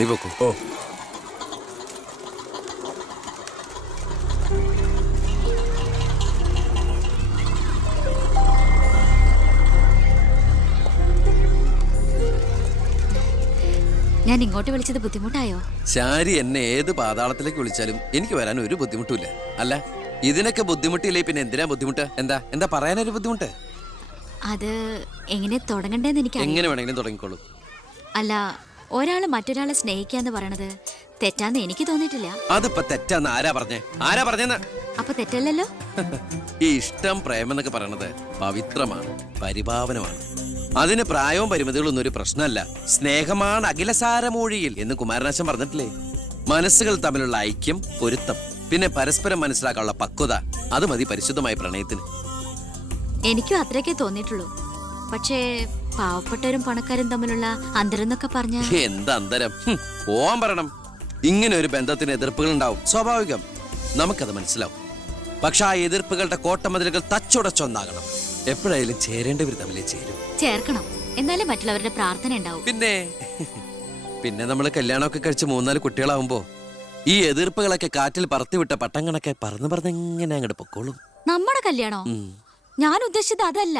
നീ പോക്കോ. ഓ, ഞാൻ ഇങ്ങോട്ട് വിളിച്ചത് ബുദ്ധിമുട്ടായോ? ശാരി എന്നെ ഏത് പാതാളത്തിലേക്ക് വിളിച്ചാലും എനിക്ക് വരാൻ ഒരു ബുദ്ധിമുട്ടുമില്ല. അല്ല, ഇതിനൊക്കെ ബുദ്ധിമുട്ടില്ലേ പിന്നെ എന്തിനാ ബുദ്ധിമുട്ട്? എന്താ പറയാനൊരു ബുദ്ധിമുട്ട്? അത് എങ്ങനെ തുടങ്ങണ്ടേന്ന് എനിക്ക് എങ്ങനെ വേണമെങ്കിലും തുടങ്ങിക്കോളൂ. അല്ല, ഒരാള് മറ്റൊരാളെ സ്നേഹിക്കാന്ന് പറയണത് തെറ്റാന്ന് എനിക്ക് തോന്നിയിട്ടില്ല. അതിപ്പോ തെറ്റാന്ന് ആരാ പറഞ്ഞെന്ന്? അപ്പൊ തെറ്റല്ലല്ലോ. ഈ ഇഷ്ടം പ്രേമം എന്നൊക്കെ പറയണത് പവിത്രമാണ്, പരിപാവനമാണ്. അതിന് പ്രായവും പരിമിതികളൊന്നും ഒരു പ്രശ്നമല്ല. സ്നേഹമാണ് അഖിലസാരമൂഴിയിൽ എന്ന് കുമാരനാശൻ പറഞ്ഞിട്ടില്ലേ? മനസ്സുകൾ തമ്മിലുള്ള ഐക്യം, പൊരുത്തം, പിന്നെ പരസ്പരം മനസ്സിലാക്കാനുള്ള പക്വത, അത് മതി പരിശുദ്ധമായ പ്രണയത്തിന്. എനിക്കും അത്രയൊക്കെ തോന്നിയിട്ടുള്ളൂ. പക്ഷേ പാവപ്പെട്ടവരും പണക്കാരും തമ്മിലുള്ള അന്തരം എന്നൊക്കെ പറഞ്ഞ എന്താ അന്തരം? പോവാൻ പറയണം. ഇങ്ങനെ ഒരു ബന്ധത്തിന് എതിർപ്പുകൾ ഉണ്ടാവും, സ്വാഭാവികം, നമുക്കത് മനസ്സിലാവും. പക്ഷെ ആ എതിർപ്പുകളുടെ കോട്ടമതിലുകൾ തച്ചുടച്ചൊന്നാകണം. എപ്പോഴായാലും ചേരേണ്ടവർ തമ്മിലേ ചേരും. ചേർക്കണം, എന്നാലേ മറ്റുള്ളവരുടെ പ്രാർത്ഥന ഉണ്ടാവും. പിന്നെ നമ്മൾ കല്യാണമൊക്കെ കഴിച്ച് 3-4 കുട്ടികളാവുമ്പോ ഈ എതിർപ്പുകളൊക്കെ കാറ്റിൽ പറത്തിവിട്ട പട്ടം കണക്കെ പറന്ന് അങ്ങോട്ട് പൊക്കോളും. നമ്മുടെ കല്യാണോ? ഞാൻ ഉദ്ദേശിച്ചത് അതല്ല.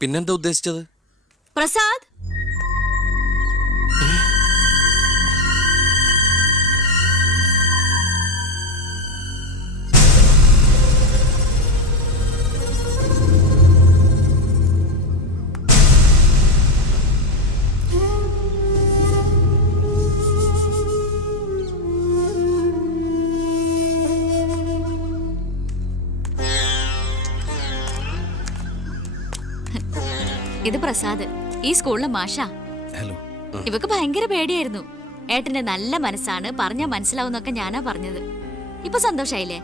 പിന്നെന്താ ഉദ്ദേശിച്ചത്? പ്രസാദ്, ഇത് പ്രസാദ്, ഈ സ്കൂളിലെ മാഷാ. ഹലോ. ഇവക്ക് ഭയങ്കര പേടിയായിരുന്നു. ഏട്ടന്റെ നല്ല മനസ്സാണ്, പറഞ്ഞാ മനസ്സിലാവുന്നൊക്കെ ഞാനാ പറഞ്ഞത്. ഇപ്പൊ സന്തോഷായില്ലേ?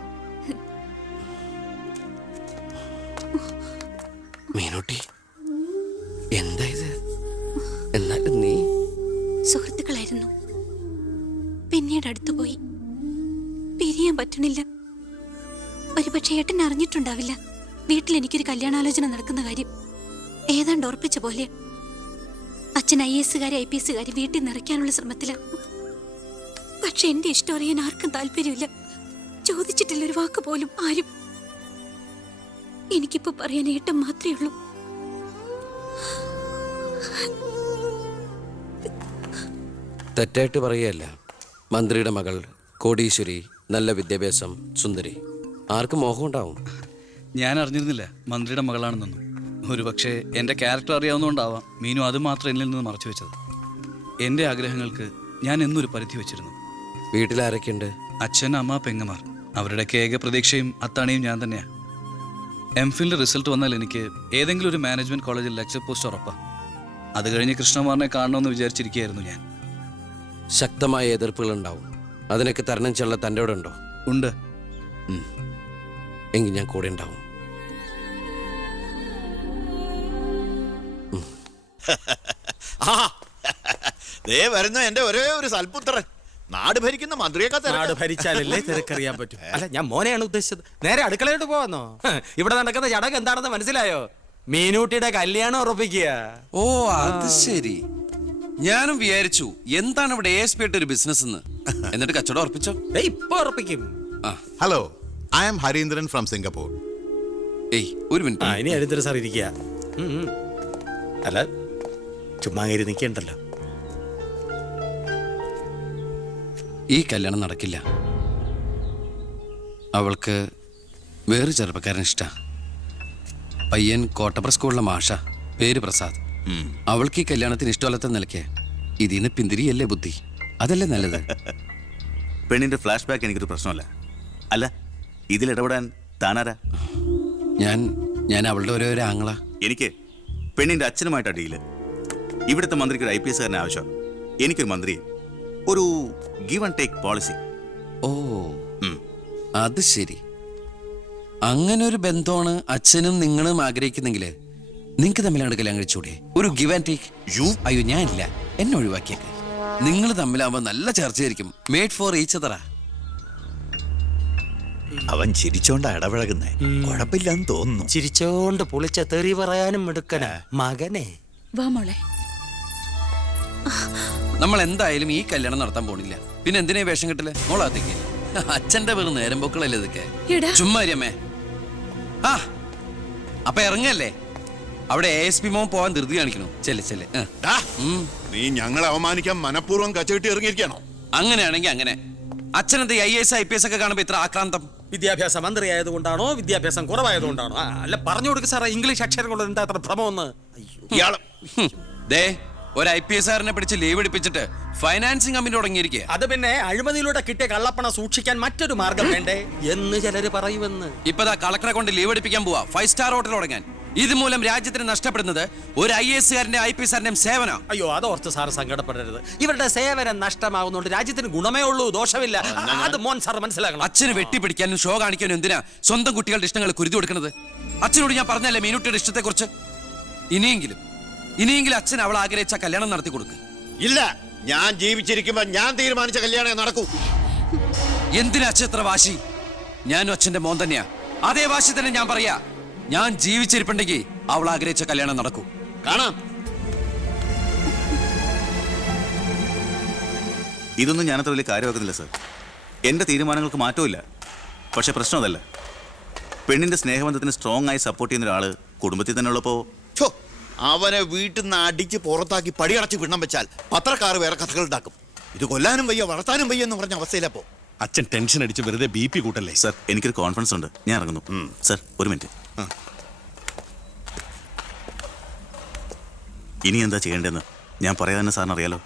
മീനൂട്ടി, എന്താ ഇത്? എന്നാലും നീ സുഹൃത്തുക്കളായിരുന്നു, പിന്നീട് അടുത്തുപോയി. പിരിയാൻ പറ്റണില്ല. ഒരുപക്ഷെ ഏട്ടൻ അറിഞ്ഞിട്ടുണ്ടാവില്ല വീട്ടിൽ എനിക്കൊരു കല്യാണാലോചന നടക്കുന്ന കാര്യം. ഏതാണ്ട് ഉറപ്പിച്ച പോലെ അച്ഛൻ IAS IPS വീട്ടിൽ നിറയ്ക്കാനുള്ള ശ്രമത്തില്. പക്ഷെ എന്റെ ഇഷ്ടം അറിയാൻ ആർക്കും താല്പര്യമില്ല. ചോദിച്ചിട്ടില്ല ഒരു വാക്ക് പോലും ആരും. എനിക്കിപ്പോ പറയാൻ ഏട്ടൻ മാത്രമേ ഉള്ളൂ. തെറ്റായിട്ട് പറയല്ല. മന്ത്രിയുടെ മകൾ, കോടീശ്വരി, നല്ല വിദ്യാഭ്യാസം, സുന്ദരി, ആർക്കും മോഹം ഉണ്ടാവും. ഞാൻ അറിഞ്ഞിരുന്നില്ല മന്ത്രിയുടെ മകളാണെന്നൊന്നും. ഒരുപക്ഷെ എൻ്റെ ക്യാരക്ടർ അറിയാവുന്നതുകൊണ്ടാവാം മീനു അത് മാത്രം എന്നിൽ നിന്ന് മറച്ചു വെച്ചത്. എൻ്റെ ആഗ്രഹങ്ങൾക്ക് ഞാൻ എന്നൊരു പരിധി വെച്ചിരുന്നു. വീട്ടിലാരൊക്കെയുണ്ട്? അച്ഛൻ, അമ്മ, പെങ്ങമാർ. അവരുടെയൊക്കെ ഏക പ്രതീക്ഷയും അത്താണിയും ഞാൻ തന്നെയാണ്. MPhilന്റെ റിസൾട്ട് വന്നാൽ എനിക്ക് ഏതെങ്കിലും ഒരു മാനേജ്മെന്റ് കോളേജിൽ ലെക്ചർ പോസ്റ്റ് ഉറപ്പാണ്. അത് കഴിഞ്ഞ് കൃഷ്ണകുമാറിനെ കാണണമെന്ന് വിചാരിച്ചിരിക്കുകയായിരുന്നു ഞാൻ. ശക്തമായ എതിർപ്പുകൾ ഉണ്ടാവും. അതിനൊക്കെ തരണം ചെയ്യാനുള്ള തൻ്റെ ഇവിടെ ഉണ്ടോ? ഉണ്ട്. എങ്കിൽ ഞാൻ കൂടെ ഉണ്ടാവും. വരുന്നു എന്റെ ഒരേ ഒരു സൽപുത്രൻ. നാട് ഭരിക്കുന്ന മന്ത്രിയൊക്കെ നാട് ഭരിച്ചാലല്ലേ തിരക്കറിയാൻ പറ്റും. അല്ല, ഞാൻ മോനെയാണ് ഉദ്ദേശിച്ചത്. നേരെ അടുക്കളയോട്ട് പോവാന്നോ? ഇവിടെ നടക്കുന്ന ചടങ്ങ് എന്താണെന്ന് മനസ്സിലായോ? മീനൂട്ടിയുടെ കല്യാണം ഉറപ്പിക്കുക. ഓ, അത് ശരി. ഞാനും വിചാരിച്ചു എന്താണ് ഇവിടെ ASP ഒരു ബിസിനസ് എന്ന്. എന്നിട്ട് കച്ചവടം ഉറപ്പിച്ചോ? ഇപ്പൊ ഉറപ്പിക്കും. Hello, I am Harindran from Singapore. ഏയ്, ഒരു മിനിറ്റ്. ഇനി ഹരീന്ദ്രൻ സാർ ഇരിക്കുക. അല്ല, ചുമ്മാ കയറി നിൽക്കണ്ടല്ലോ. ഈ കല്യാണം നടക്കില്ല. അവൾക്ക് വേറെ ചെറുപ്പക്കാരൻ ഇഷ്ടാ. പയ്യൻ കോട്ടപ്ര സ്കൂളിലെ മാഷ, പേര് പ്രസാദ്. അവൾക്ക് ഈ കല്യാണത്തിന് ഇഷ്ടമല്ലാത്ത നിലയ്ക്ക് ഇതിന് പിന്തിരിയല്ലേ ബുദ്ധി. അതല്ലേ നല്ലത്. പെണ്ണിന്റെ ഫ്ലാഷ് ബാക്ക് എനിക്കൊരു പ്രശ്നമല്ല. അല്ല, ഇതിലിടപെടാൻ താനാരാ? ഞാൻ അവളുടെ ഓരോ ആങ്ങള. എനിക്ക് പെണ്ണിന്റെ അച്ഛനുമായിട്ടാണ് ഡീല്. ഇവിടുത്തെ മന്ത്രിക്ക് ഒരു IPS ആവശ്യം. എനിക്കൊരു മന്ത്രിയെ, ഒരു ഗീവ് ആൻഡ് ടേക്ക് പോളിസി. ഓ, അത് ശരി. അങ്ങനെ ഒരു ബന്ധമാണ് അച്ഛനും നിങ്ങളും ആഗ്രഹിക്കുന്നെങ്കിൽ നിങ്ങൾക്ക് തമ്മിലാണ് കല്യാണം കഴിച്ചൂടെ? ഒരു ഗിവ് ആൻഡ് ടേക്ക്. അയ്യോ, ഞാനില്ല, എന്നെ ഒഴിവാക്കിയേക്ക്. നിങ്ങൾ തമ്മിലാവുമ്പോ നല്ല ചർച്ചയായിരിക്കും. മേഡ് ഫോർ ഈച്ച് അതറാ. അവൻ ചിരിച്ചോണ്ടാ ഇടപഴകുന്നേ. കുഴപ്പമില്ലെന്ന് തോന്നുന്നു. ചിരിച്ചോണ്ട് പൊളിച്ച തെറി പറയാനും എടുക്കന മകനെ. വാ മോളെ. നമ്മൾ എന്തായാലും ഈ കല്യാണം നടത്താൻ പോണില്ല. പിന്നെ എന്തിനാ ഈ വേഷം കെട്ടില്ലേ? മോളാത്തേക്ക് അച്ഛന്റെ വെറും നേരം പൊക്കളല്ലേ ഇതൊക്കെ. എടാ. ചുമ്മാ അമ്മേ. ആ അപ്പൊ ഇറങ്ങല്ലേ? അവിടെ ASP മോൻ പോവാൻ ധൃതി കാണിക്കണു. ചെല്ല്. ഡാ, നീ ഞങ്ങളെ അവമാനിക്കാൻ മനഃപൂർവ്വം കച്ചകെട്ടി ഇറങ്ങിയിരിക്കണോ? അങ്ങനെയാണെങ്കിൽ അങ്ങനെ. അച്ഛനെന്താ IAS IPS ഒക്കെ കാണുമ്പോ ഇത്ര ആക്രാന്തം? വിദ്യാഭ്യാസ മന്ത്രി ആയതുകൊണ്ടാണോ വിദ്യാഭ്യാസം കുറവായതുകൊണ്ടാണോ? അല്ല പറഞ്ഞു കൊടുക്കുക സാറേ, ഇംഗ്ലീഷ് അക്ഷരങ്ങൾ എന്താ അത്ര ഭ്രമമെന്ന്. ഇയാള് ദേ ഒരു IPS കാരനെ പിടിച്ച് ലീവ് എടുപ്പിച്ചിട്ട് ഫൈനാൻസിങ് കമ്പനി തുടങ്ങിയിരിക്കുക. അത് പിന്നെ അഴിമതിയിലൂടെ കിട്ടിയ കള്ളപ്പണം സൂക്ഷിക്കാൻ മറ്റൊരു മാർഗം വേണ്ടേ എന്ന് ചിലര് പറയുമെന്ന്. ഇപ്പതാ കളക്ടറെ കൊണ്ട് ലീവ് എടുപ്പിക്കാൻ പോവാ 5 സ്റ്റാർ ഹോട്ടൽ തുടങ്ങാൻ. ഇതുമൂലം രാജ്യത്തിന് നഷ്ടപ്പെടുന്നത് ഒരു IAS കാരന്റെ IPS കാരന്റെയും സേവനം. അയ്യോ, അതോർത്ത് സാറ് സങ്കടപ്പെടരുത്. ഇവരുടെ സേവനം നഷ്ടമാകുന്നതുകൊണ്ട് രാജ്യത്തിന് ഗുണമേ ഉള്ളൂ, ദോഷമില്ല. അത് മോൻ സാർ മനസ്സിലാക്കണം. അച്ഛന് വെട്ടിപ്പിടിക്കാനും ഷോ കാണിക്കാനും എന്തിനാ സ്വന്തം കുട്ടികളുടെ ഇഷ്ടങ്ങൾ കുരുതി കൊടുക്കുന്നത്? അച്ഛനോട് ഞാൻ പറഞ്ഞല്ലേ മീനുട്ടിയുടെ ഇഷ്ടത്തെ കുറിച്ച്. ഇനിയെങ്കിലും അച്ഛൻ അവൾ ആഗ്രഹിച്ച കല്യാണം നടത്തി കൊടുക്ക്. ഇല്ല, ഞാൻ ജീവിച്ചിരിക്കുമ്പോ ഞാൻ തീരുമാനിച്ച കല്യാണം നടക്കൂ. എന്തിനാ അച്ഛൻ ഇത്ര വാശി? ഞാനും അച്ഛന്റെ മോൻ തന്നെയാ. അതേ വാശി തന്നെ ഞാൻ പറയാ. ഞാൻ ജീവിച്ചിരിപ്പുണ്ടെങ്കിൽ അവൾ ആഗ്രഹിച്ച കല്യാണം നടക്കൂ. കാണാം. ഇതൊന്നും ഞാനത്ര വലിയ കാര്യമാക്കുന്നില്ല സർ. എൻ്റെ തീരുമാനങ്ങൾക്ക് മാറ്റമില്ല. പക്ഷെ പ്രശ്നം അതല്ല. പെണ്ണിൻ്റെ സ്നേഹബന്ധത്തിന് സ്ട്രോങ് ആയി സപ്പോർട്ട് ചെയ്യുന്ന ഒരാൾ കുടുംബത്തിൽ തന്നെ ഉള്ളപ്പോൾ ഛോ, അവനെ വീട്ടിൽ നിന്ന് അടിച്ച് പുറത്താക്കി പടിയടച്ച് പിണ്ണം വെച്ചാൽ പത്രക്കാർ വേറെ കഥകൾ ഉണ്ടാക്കും. ഇത് കൊല്ലാനും വയ്യ വളർത്താനും വയ്യ എന്ന് പറഞ്ഞ അവസ്ഥയിലപ്പോ അച്ഛൻ ടെൻഷൻ അടിച്ച് വെറുതെ BP കൂട്ടല്ലേ. സർ, എനിക്കൊരു കോൺഫിഡൻസ് ഉണ്ട്. ഞാൻ ഇറങ്ങുന്നു. സർ, ഒരു മിനിറ്റ്. ഇനി എന്താ ചെയ്യേണ്ടതെന്ന് ഞാൻ പറയാൻ സാറിന് അറിയാലോ.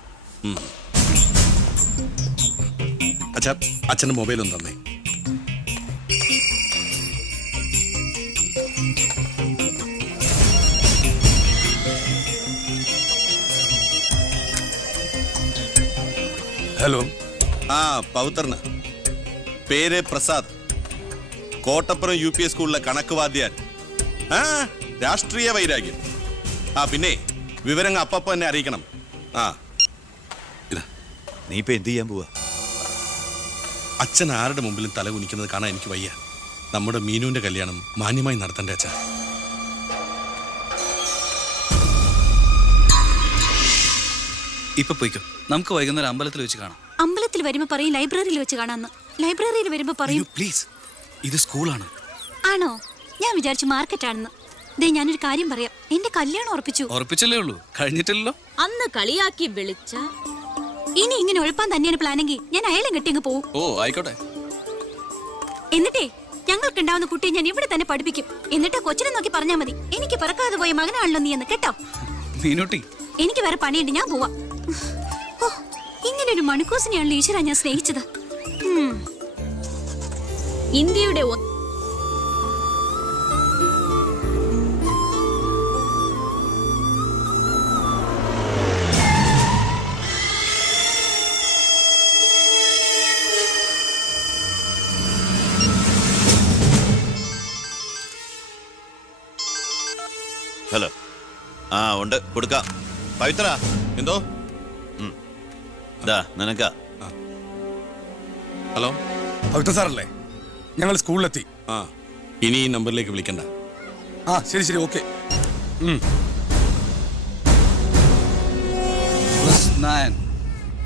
അച്ഛാ, അച്ഛൻ്റെ മൊബൈൽ ഒന്ന് തന്നേ. ഹലോ. പൗത്രന് പേര് പ്രസാദ്, കോട്ടപ്പുറം UPS സ്കൂളിലെ കണക്ക് വാദ്യാൻ. രാഷ്ട്രീയ വൈരാഗ്യം. പിന്നെ വിവരങ്ങൾ അപ്പപ്പം എന്നെ അറിയിക്കണം. നീ ഇപ്പൊ എന്ത് ചെയ്യാൻ പോവാ? അച്ഛൻ ആരുടെ മുമ്പിലും തല കുനിക്കുന്നത് കാണാൻ എനിക്ക് വയ്യ. നമ്മുടെ മീനുവിന്റെ കല്യാണം മാന്യമായി നടത്തണ്ടേ അച്ഛാ? ഇപ്പൊ പോയിക്കോ, നമുക്ക് വൈകുന്നേരം അമ്പലത്തിൽ വെച്ച് കാണാം. അമ്പലത്തിൽ വരുമ്പോ പറയും ലൈബ്രറിയിൽ വെച്ച് കാണാന്ന്. ലൈബ്രറിയിൽ വരുമ്പോ പറയും പ്ലീസ്, ഇത് സ്കൂളാണ്. ആണോ? ഞാൻ വിചാരിച്ചു മാർക്കറ്റാണെന്ന്. ദേ, ഞാനൊരു കാര്യം പറയാം. എന്റെ കല്യാണം ഉറപ്പിച്ചല്ലേ ഉള്ളൂ, കഴിഞ്ഞിട്ടില്ലല്ലോ. അന്ന് കളിയാക്കി വിളിച്ച ഇനി ഇങ്ങനെ ഒഴപ്പാൻ തന്നെയാണ് പ്ലാനെങ്കിൽ ഞാൻ അയാളെ കെട്ടി അങ്ങ് പോവും. ഓ ആയിക്കോട്ടെ. എന്നിട്ടേ ഞങ്ങൾക്കുണ്ടാവുന്ന കുട്ടിയെ ഞാൻ ഇവിടെ തന്നെ പഠിപ്പിക്കും. എന്നിട്ട് കൊച്ചിനെ നോക്കി പറഞ്ഞാൽ മതി, എനിക്ക് പിറക്കാതെ പോയ മകനാണല്ലോ നീ എന്ന്. കേട്ടോ? മീനുട്ടി, എനിക്ക് വേറെ പണിയുണ്ട്, ഞാൻ പോവാ. ഓ, ഇങ്ങനെ ഒരു മണിക്കൂസിനെയാണല്ലോ ഈശ്വര ഞാൻ സ്നേഹിച്ചത്. ഇന്ത്യയുടെ ഹലോ. ഉണ്ട്, കൊടുക്കാം. പവിത്ര, എന്തോ? നിനക്കാ. ഹലോ, പവിത്ര സാറല്ലേ? ഞങ്ങൾ സ്കൂളിലെത്തി. ഇനി ഈ നമ്പറിലേക്ക് വിളിക്കണ്ട. ശരി, ഓക്കെ. +9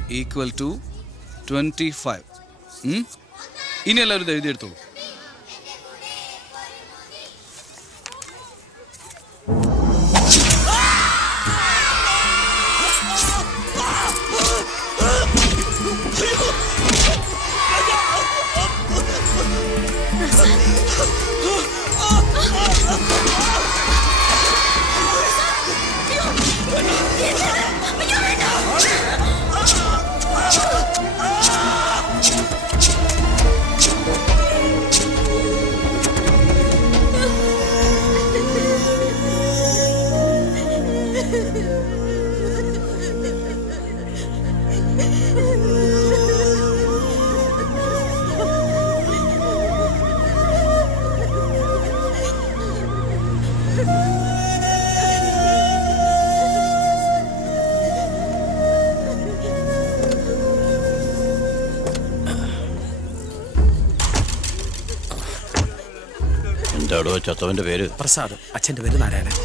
= 25. ഇനി എല്ലാവരും ഇത് എഴുതിയെടുത്തോളൂ. എന്താടോ ചത്തവന്റെ പേര്? പ്രസാദ്. അച്ഛന്റെ പേര് നാരായണൻ.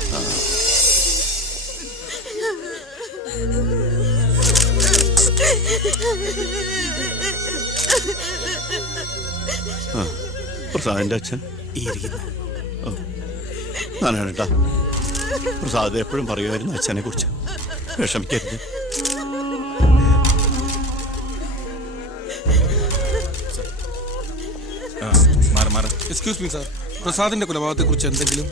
പ്രസാദിന്റെ അച്ഛൻ ഞാനാണ് കേട്ടാ. പ്രസാദ് എപ്പോഴും പറയുമായിരുന്നു അച്ഛനെ കുറിച്ച്. വിഷമിക്കരുത്. എക്സ്ക്യൂസ് മീ സാർ, പ്രസാദിന്റെ കൊലപാതകത്തെ കുറിച്ച് എന്തെങ്കിലും?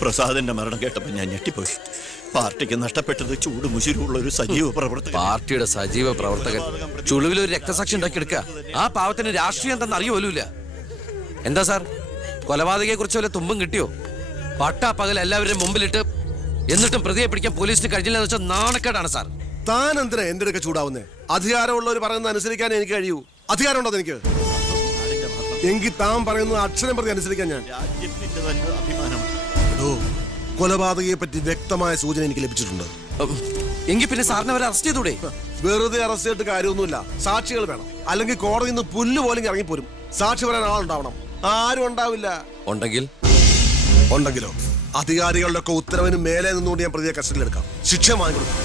പ്രസാദിന്റെ മരണം കേട്ടപ്പോൾ ഞാൻ ഞെട്ടിപ്പോയി. പാർട്ടിക്ക് നഷ്ടപ്പെട്ടത് ചൂട് മുശിരുള്ള ഒരു സജീവ പ്രവർത്തകൻ. പാർട്ടിയുടെ സജീവ പ്രവർത്തകൻ ചുളുവിൽ ഒരു രക്തസാക്ഷി ഉണ്ടാക്കിയെടുക്കുക. ആ പാവത്തിന് രാഷ്ട്രീയം എന്താണെന്ന് അറിയുമല്ല. എന്താ സാർ, കൊലപാതകയെ കുറിച്ച് വല്ല തുമ്പും കിട്ടിയോ? പട്ടാ പകൽ എല്ലാവരുടെയും മുമ്പിലിട്ട് എന്നിട്ടും പ്രതിയെ പിടിക്കാൻ പോലീസിന് കഴിഞ്ഞില്ലെന്ന് വെച്ചാൽ നാണക്കേടാണ് സാർ. താൻ എന്തിനാ എന്റെ അടുക്ക ചൂടാവുന്നേ? അധികാരമുള്ളവർ പറയുന്നത് അനുസരിക്കാൻ എനിക്ക് കഴിയൂ. അധികാരം ഉണ്ടോ എനിക്ക്? എങ്കിൽ താൻ പറയുന്നത് അക്ഷരം പ്രതി അനുസരിക്കാൻ ഞാൻ. രാജ്യത്തിന്റെ തന്നെ അഭിമാനം. കൊലപാതകയെ പറ്റി വ്യക്തമായ സൂചന എനിക്ക് ലഭിച്ചിട്ടുണ്ട്. എങ്കിൽ പിന്നെ സാറിനെ അവരെ അറസ്റ്റ് ചെയ്തൂടെ? വെറുതെ അറസ്റ്റ് ചെയ്തിട്ട് കാര്യമൊന്നുമില്ല. സാക്ഷികൾ വേണം. അല്ലെങ്കിൽ കോടതിയിൽ നിന്ന് പുല്ല് പോലും ഇറങ്ങിപ്പോരും. സാക്ഷി പറയാൻ ആളുണ്ടാവണം. ആരും ഉണ്ടാവില്ല. ഉണ്ടെങ്കിലോ അധികാരികളുടെ ഒക്കെ ഉത്തരവിന് മേലെ നിന്നുകൊണ്ട് ഞാൻ പ്രതിയെ കസ്റ്റഡിയിലെടുക്കാം. ശിക്ഷ വാങ്ങിക്കൊടുക്കാം.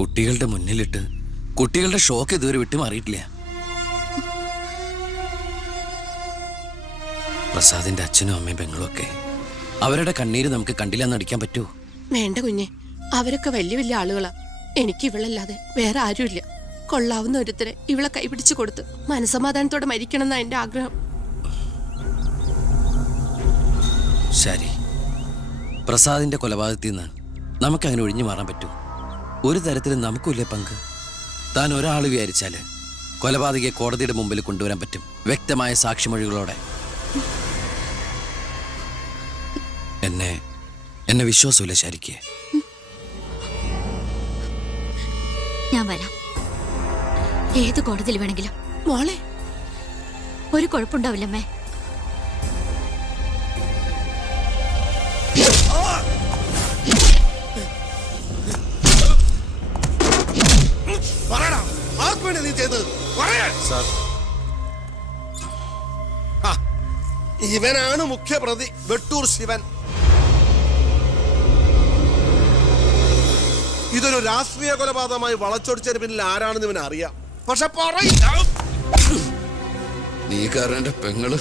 കുട്ടികളുടെ മുന്നിലിട്ട് കുട്ടികളുടെ ഷോക്ക് ഇതുവരെ വിട്ടുമാറിയിട്ടില്ല. പ്രസാദിന്റെ അച്ഛനും അമ്മയും പെങ്ങളും ഒക്കെ അവരുടെ കണ്ണീര് നമുക്ക് കണ്ടില്ലെന്ന് അടിക്കാൻ പറ്റുമോ? വേണ്ട കുഞ്ഞെ, അവരൊക്കെ വലിയ വലിയ ആളുകളാ. എനിക്ക് ഇവളല്ലാതെ വേറെ ആരുമില്ല. കൊള്ളാവുന്ന ഒരുത്തരെ ഇവളെ കൈപിടിച്ചു കൊടുത്ത് മനസമാധാനത്തോടെ മരിക്കണം എന്നാ എന്റെ ആഗ്രഹം. ശരി, പ്രസാദിന്റെ കൊലപാതകത്തിൽ നിന്ന് നമുക്കങ്ങനെ ഒഴിഞ്ഞു മാറാൻ പറ്റൂ? ഒരു തരത്തിലും നമുക്കില്ലേ പങ്ക്? താൻ ഒരാൾ വിചാരിച്ചാല് കൊലപാതകയെ കോടതിയുടെ മുമ്പിൽ കൊണ്ടുവരാൻ പറ്റും, വ്യക്തമായ സാക്ഷിമൊഴികളോടെ. എന്നെ വിശ്വാസമില്ല ശരിക്ക്. ഞാൻ വരാം, ഏത് കോടതിയിൽ വേണമെങ്കിലും. മോളെ, ഒരു കുഴപ്പമുണ്ടാവില്ലമ്മേ. ഇവനാണ് മുഖ്യപ്രതി, വെട്ടൂർ ശിവൻ. ഇതൊരു രാഷ്ട്രീയ കൊലപാതകമായി വളച്ചൊടിച്ചതിന് പിന്നിൽ ആരാണെന്ന് ഇവൻ അറിയാം. പക്ഷെ പറയില്ല. നീ കാരണം എന്റെ പെങ്ങള്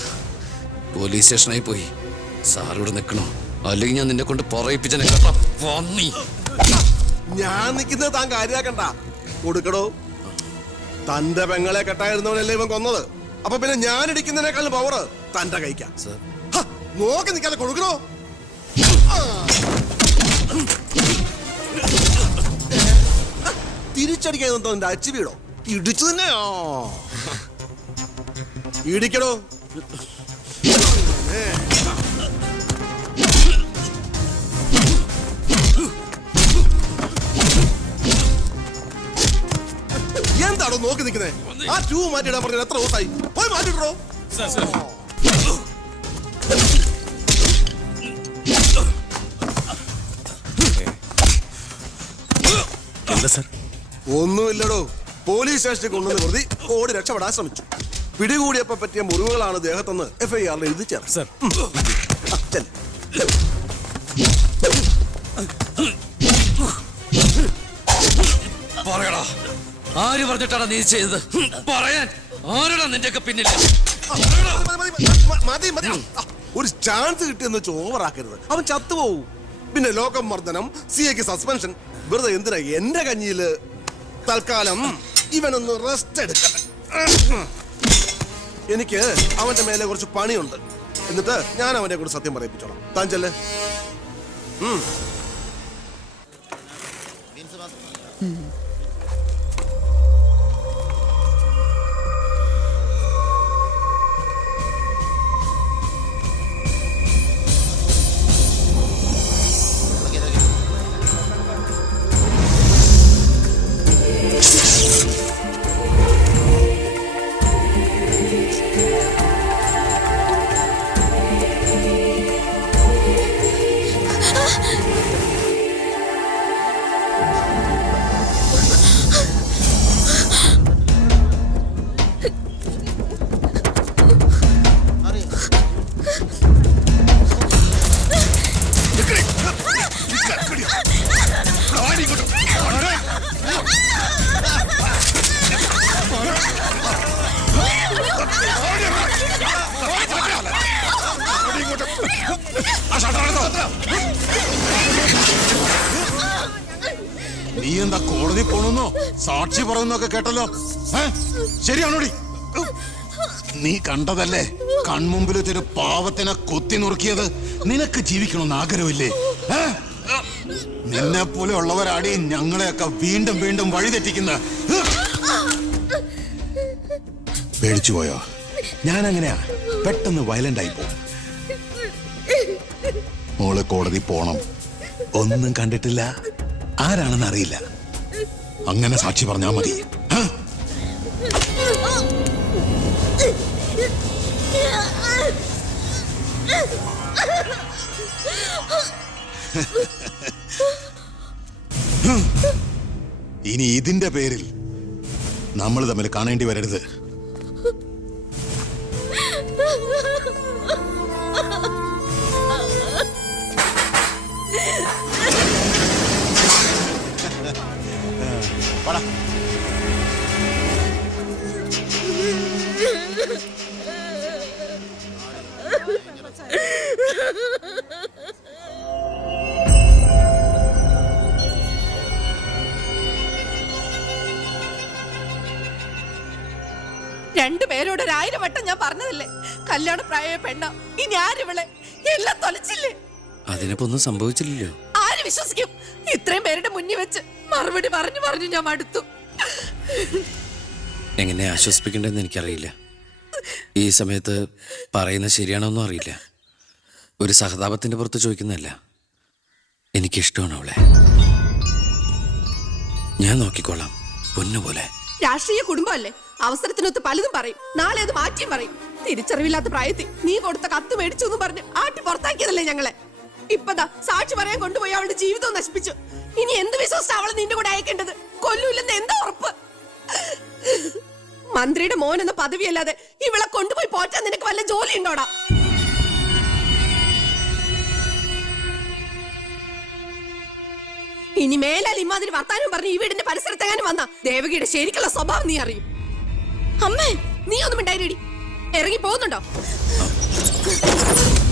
പോലീസ് സ്റ്റേഷനായി പോയി. സാറിവിടെ നിൽക്കണോ? അല്ലെങ്കിൽ ഞാൻ നിന്നെ കൊണ്ട് പറയിപ്പിച്ചനെ. ഞാൻ നിൽക്കുന്നത് താൻ കാര്യാക്കണ്ട. കൊടുക്കടോ. തന്റെ പെങ്ങളെ കെട്ടായിരുന്നവനല്ലേ ഇവൻ കൊന്നത്. അപ്പൊ പിന്നെ ഞാൻ ഇടിക്കുന്നതിനേക്കാളും പവർ തന്റെ കഴിക്കാം. നോക്കി നിൽക്കാതെ കൊടുക്കണോ? തിരിച്ചടിക്കാൻ തന്റെ അച്ചു വീടോ? ഇടിച്ചു തന്നെയോ? ഇടിക്കടോ. എന്താണോ നോക്കി നിൽക്കുന്നേ? ആ ട്യൂ മാറ്റിയിടാൻ പറഞ്ഞത് എത്ര ദിവസമായി? പോയി മാറ്റിട്ടോ. ഒന്നുമില്ലടോ. പോലീസ് സ്റ്റേഷനിൽ കൊണ്ടുവന്ന് പ്രതി ഓടി രക്ഷപ്പെടാൻ ശ്രമിച്ചു. പിടികൂടിയപ്പോ പറ്റിയ മുറിവുകളാണ് ദേഹത്തെന്ന് FIR എഴുതി ചേർത്ത്. പറയടാ, ആര് പറഞ്ഞിട്ടാണ് നീ ചെയ്തത്? പറയാൻ ആരാടാ നിന്റെയൊക്കെ പിന്നിൽ? മതി മതി. ഒരു ചാൻസ് കിട്ടിയെന്ന് വെച്ച് ഓവറാക്കരുത്. അവൻ ചത്തുപോകും. പിന്നെ ലോകം മർദ്ദനം, CAക്ക് സസ്പെൻഷൻ. വെറുതെ എന്തിനാ എന്റെ കഞ്ഞിയില്? തൽക്കാലം ഇവനൊന്ന് റെസ്റ്റ് എടുക്കട്ടെ. എനിക്ക് അവന്റെ മേലെ കുറച്ച് പണിയുണ്ട്. എന്നിട്ട് ഞാൻ അവനെ കൂടെ സത്യം പറയിപ്പിച്ചോളാം. താൻ ചെല്ലേ. പോണെന്നോ സാക്ഷി പറയുന്നൊക്കെ കേട്ടല്ലോ. ശരിയാണോടി? നീ കണ്ടതല്ലേ കൺമുമ്പിൽ ഒരു പാവത്തിനെ കൊത്തി നുറുക്കിയത്. നിനക്ക് ജീവിക്കണമെന്ന് ആഗ്രഹമില്ലേ? നിന്നെ പോലെ ഉള്ളവരാടി ഞങ്ങളെയൊക്കെ വീണ്ടും വീണ്ടും വഴിതെറ്റിക്കുന്ന. പേടിച്ചു പോയോ? ഞാൻ അങ്ങനെയാ, പെട്ടെന്ന് വയലന്റ് ആയി പോകും. മോള് കോടതി പോണം. ഒന്നും കണ്ടിട്ടില്ല, ആരാണെന്ന് അറിയില്ല. അങ്ങനെ സാക്ഷി പറഞ്ഞാ മതി. ഇനി ഇതിന്റെ പേരിൽ നമ്മൾ തമ്മിൽ കാണേണ്ടി വരരുത്. രണ്ടുപേരോട് 1000 വട്ടം ഞാൻ പറഞ്ഞതല്ലേ, കല്യാണ പ്രായ പെണ്ണ. ഇനി ആരിവളെ എല്ലാം തൊലച്ചില്ലേ? അതിനിപ്പോ ഒന്നും സംഭവിച്ചില്ലല്ലോ. ആര് വിശ്വസിക്കും? ഇത്രയും പേരുടെ മുന്നിൽ വെച്ച് മറുപടി പറഞ്ഞു പറഞ്ഞു ഞാൻ മടുത്തു. എങ്ങനെ ആശ്വസിപ്പിക്കണ്ടെന്ന് എനിക്കറിയില്ല. ഈ സമയത്ത് പറയുന്നത് ശരിയാണോന്നും അറിയില്ല. ഒരു സഹതാപത്തിന്റെ പുറത്ത് ചോദിക്കുന്നതല്ല. എനിക്കിഷ്ടമാണ് അവളെ. ഞാൻ നോക്കിക്കോളാം പൊന്നുപോലെ. രാഷ്ട്രീയ കുടുംബമല്ലേ, അവസരത്തിനൊത്ത് പലതും പറയും. നാളെ അത് മാറ്റിയും പറയും. തിരിച്ചറിവില്ലാത്ത പ്രായത്തിൽ നീ കൊടുത്ത കത്ത് മേടിച്ചു എന്ന് പറഞ്ഞ് ആട്ടി പുറത്താക്കിയതല്ലേ ഞങ്ങളെ. ഇപ്പതാ സാക്ഷി പറയാൻ കൊണ്ടുപോയി അവളുടെ ജീവിതവും നശിപ്പിച്ചു. ഇനി എന്ത് വിശ്വസിച്ചാ അവളെ നിന്റെ കൂടെ അയക്കേണ്ടത്? കൊല്ലൂല്ലെന്ന് എന്താ ഉറപ്പ്? മന്ത്രിയുടെ മോൻ എന്ന പദവിയല്ലാതെ ഇവളെ കൊണ്ടുപോയി പോറ്റാൻ നിനക്ക് വല്ല ജോലി ഉണ്ടോടാ? ഇനി മേലാൽ ഇമാതിരി വർത്താനം പറഞ്ഞ് ഈ വീടിന്റെ പരിസരത്തെങ്ങാനും വന്ന ദേവകിയുടെ ശരിക്കുള്ള സ്വഭാവം നീ അറിയും. അമ്മേ, നീ ഒന്നും മിണ്ടായിരടി. ഇറങ്ങി പോകുന്നുണ്ടോ?